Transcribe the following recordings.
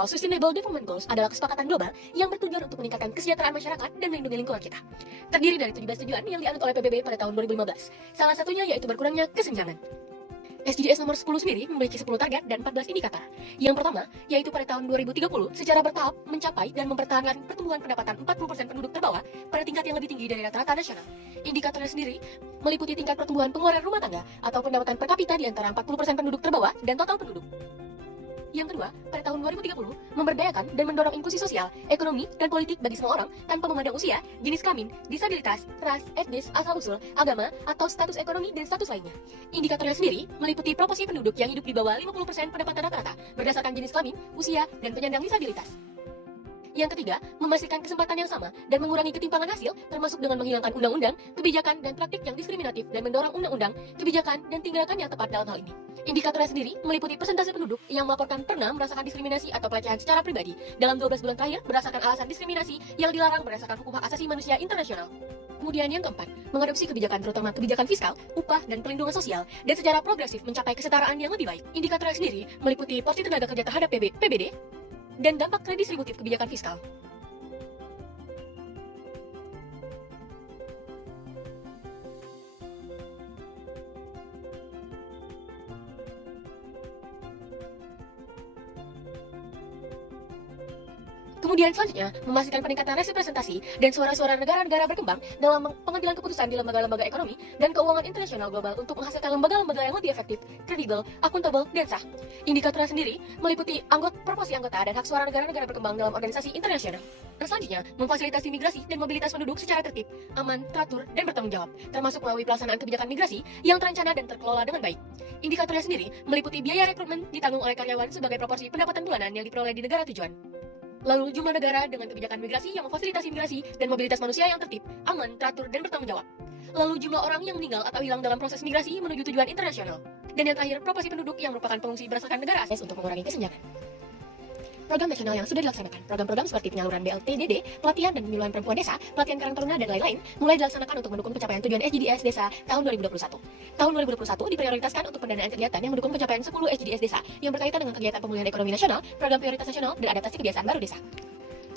atau Sustainable Development Goals adalah kesepakatan global yang bertujuan untuk meningkatkan kesejahteraan masyarakat dan melindungi lingkungan kita. Terdiri dari 17 tujuan yang dianut oleh PBB pada tahun 2015. Salah satunya yaitu berkurangnya kesenjangan. SDGs nomor 10 sendiri memiliki 10 target dan 14 indikator. Yang pertama, yaitu pada tahun 2030 secara bertahap mencapai dan mempertahankan pertumbuhan pendapatan 40% penduduk terbawah pada tingkat yang lebih tinggi dari rata-rata nasional. Indikatornya sendiri meliputi tingkat pertumbuhan pengeluaran rumah tangga atau pendapatan per kapita di antara 40% penduduk terbawah dan total penduduk. Yang kedua, pada tahun 2030, memberdayakan dan mendorong inklusi sosial, ekonomi, dan politik bagi semua orang tanpa memandang usia, jenis kelamin, disabilitas, ras, etnis, asal-usul, agama, atau status ekonomi dan status lainnya. Indikatornya sendiri meliputi proporsi penduduk yang hidup di bawah 50% pendapatan rata-rata berdasarkan jenis kelamin, usia, dan penyandang disabilitas. Yang ketiga, memastikan kesempatan yang sama dan mengurangi ketimpangan hasil, termasuk dengan menghilangkan undang-undang, kebijakan, dan praktik yang diskriminatif dan mendorong undang-undang, kebijakan, dan tindakan yang tepat dalam hal ini. Indikatornya sendiri meliputi persentase penduduk yang melaporkan pernah merasakan diskriminasi atau pelecehan secara pribadi dalam 12 bulan terakhir berdasarkan alasan diskriminasi yang dilarang berdasarkan hukum hak asasi manusia internasional. Kemudian yang keempat, mengadopsi kebijakan terutama kebijakan fiskal, upah, dan pelindungan sosial, dan secara progresif mencapai kesetaraan yang lebih baik. Indikatornya sendiri meliputi porsi tenaga kerja terhadap PBD, dan dampak redistributif kebijakan fiskal. Kemudian selanjutnya, memastikan peningkatan representasi dan suara-suara negara-negara berkembang dalam pengambilan keputusan di lembaga-lembaga ekonomi dan keuangan internasional global untuk menghasilkan lembaga-lembaga yang lebih efektif, kredibel, akuntabel, dan sah. Indikatornya sendiri meliputi proporsi anggota dan hak suara negara-negara berkembang dalam organisasi internasional. Dan selanjutnya, memfasilitasi migrasi dan mobilitas penduduk secara tertib, aman, teratur, dan bertanggung jawab, termasuk melalui pelaksanaan kebijakan migrasi yang terencana dan terkelola dengan baik. Indikatornya sendiri meliputi biaya rekrutmen ditanggung oleh karyawan sebagai proporsi pendapatan bulanan yang diperoleh di negara tujuan. Lalu jumlah negara dengan kebijakan migrasi yang memfasilitasi migrasi dan mobilitas manusia yang tertib, aman, teratur, dan bertanggung jawab. Lalu jumlah orang yang meninggal atau hilang dalam proses migrasi menuju tujuan internasional. Dan yang terakhir, proporsi penduduk yang merupakan pengungsi berdasarkan negara asal untuk mengurangi kesenjangan. Program nasional yang sudah dilaksanakan, program-program seperti penyaluran BLTDD, pelatihan dan penyuluhan perempuan desa, pelatihan karang taruna, dan lain-lain, mulai dilaksanakan untuk mendukung pencapaian tujuan SDGs Desa tahun 2021. Tahun 2021 diprioritaskan untuk pendanaan kegiatan yang mendukung pencapaian 10 SDGs Desa yang berkaitan dengan kegiatan pemulihan ekonomi nasional, program prioritas nasional, dan adaptasi kebiasaan baru desa.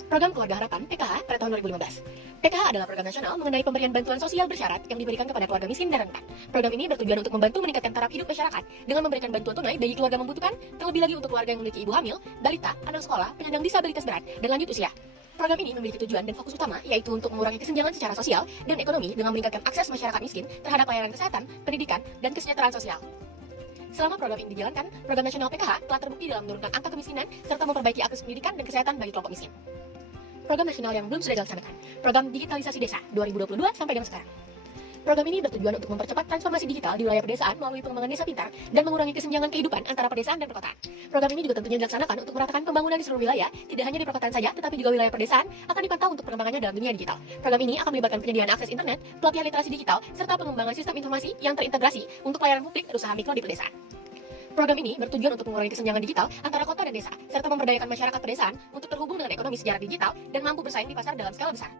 Program Keluarga Harapan (PKH) pada tahun 2015. PKH adalah program nasional mengenai pemberian bantuan sosial bersyarat yang diberikan kepada keluarga miskin dan rentan. Program ini bertujuan untuk membantu meningkatkan taraf hidup masyarakat dengan memberikan bantuan tunai bagi keluarga membutuhkan, terlebih lagi untuk keluarga yang memiliki ibu hamil, balita, anak sekolah, penyandang disabilitas berat, dan lanjut usia. Program ini memiliki tujuan dan fokus utama yaitu untuk mengurangi kesenjangan secara sosial dan ekonomi dengan meningkatkan akses masyarakat miskin terhadap layanan kesehatan, pendidikan, dan kesejahteraan sosial. Selama program ini dijalankan, program nasional PKH telah terbukti dalam menurunkan angka kemiskinan serta memperbaiki akses pendidikan dan kesehatan bagi kelompok miskin. Program nasional yang belum sudah dilaksanakan, program digitalisasi desa 2022 sampai dengan sekarang. Program ini bertujuan untuk mempercepat transformasi digital di wilayah pedesaan melalui pengembangan desa pintar dan mengurangi kesenjangan kehidupan antara pedesaan dan perkotaan. Program ini juga tentunya dilaksanakan untuk meratakan pembangunan di seluruh wilayah, tidak hanya di perkotaan saja, tetapi juga wilayah pedesaan akan dipantau untuk pengembangannya dalam dunia digital. Program ini akan melibatkan penyediaan akses internet, pelatihan literasi digital, serta pengembangan sistem informasi yang terintegrasi untuk layanan publik dan usaha mikro di pedesaan. Program ini bertujuan untuk mengurangi kesenjangan digital antara kota dan desa, serta memberdayakan masyarakat pedesaan untuk terhubung dengan ekonomi secara digital dan mampu bersaing di pasar dalam skala besar.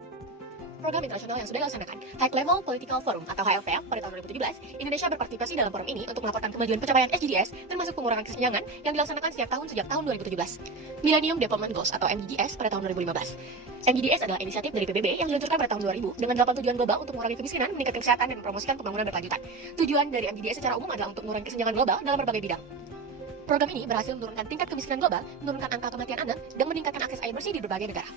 Program internasional yang sudah dilaksanakan, High Level Political Forum atau HLPF pada tahun 2017, Indonesia berpartisipasi dalam forum ini untuk melaporkan kemajuan pencapaian SDGs, termasuk pengurangan kesenjangan yang dilaksanakan setiap tahun sejak tahun 2017. Millennium Development Goals atau MDGs pada tahun 2015. MDGs adalah inisiatif dari PBB yang diluncurkan pada tahun 2000 dengan 8 tujuan global untuk mengurangi kemiskinan, meningkatkan kesehatan, dan mempromosikan pembangunan berkelanjutan. Tujuan dari MDGs secara umum adalah untuk mengurangi kesenjangan global dalam berbagai bidang. Program ini berhasil menurunkan tingkat kemiskinan global, menurunkan angka kematian anak, dan meningkatkan akses air bersih di berbagai negara.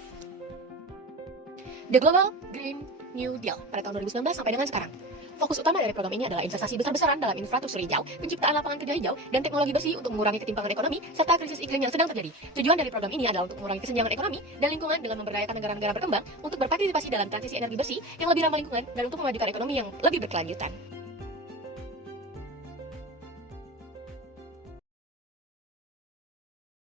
The Global Green New Deal pada tahun 2019 sampai dengan sekarang. Fokus utama dari program ini adalah investasi besar-besaran dalam infrastruktur hijau, penciptaan lapangan kerja hijau, dan teknologi bersih untuk mengurangi ketimpangan ekonomi serta krisis iklim yang sedang terjadi. Tujuan dari program ini adalah untuk mengurangi kesenjangan ekonomi dan lingkungan dengan memberdayakan negara-negara berkembang untuk berpartisipasi dalam transisi energi bersih yang lebih ramah lingkungan dan untuk memajukan ekonomi yang lebih berkelanjutan.